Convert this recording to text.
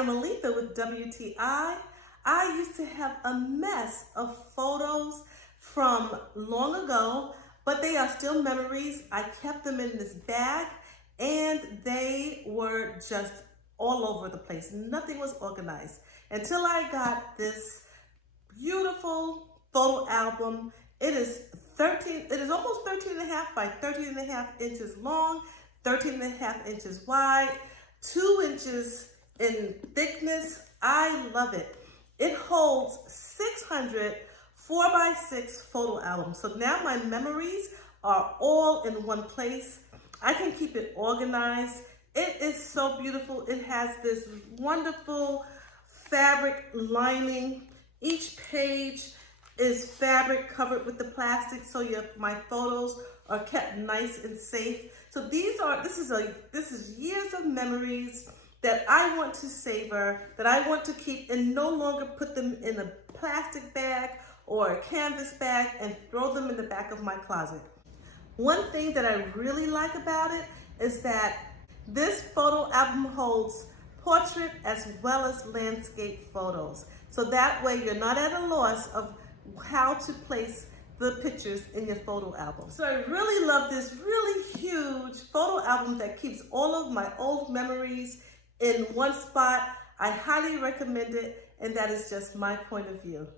am Aletha with WTI. I used to have a mess of photos from long ago, but they are still memories. I kept them in this bag and they were just all over the place. Nothing was organized until I got this beautiful photo album. It is almost 13 and a half by 13 and a half inches long, 13 and a half inches wide, 2 inches in thickness. I love it. It holds 600 4x6 photo albums. So now my memories are all in one place. I can keep it organized. It is so beautiful. It has this wonderful fabric lining. Each page is fabric covered with the plastic, so my photos are kept nice and safe. So this is years of memories that I want to savor, that I want to keep, and no longer put them in a plastic bag or a canvas bag and throw them in the back of my closet. One thing that I really like about it is that this photo album holds portrait as well as landscape photos. So that way you're not at a loss of how to place the pictures in your photo album. So I really love this really huge photo album that keeps all of my old memories in one spot. I highly recommend it, and that is just my point of view.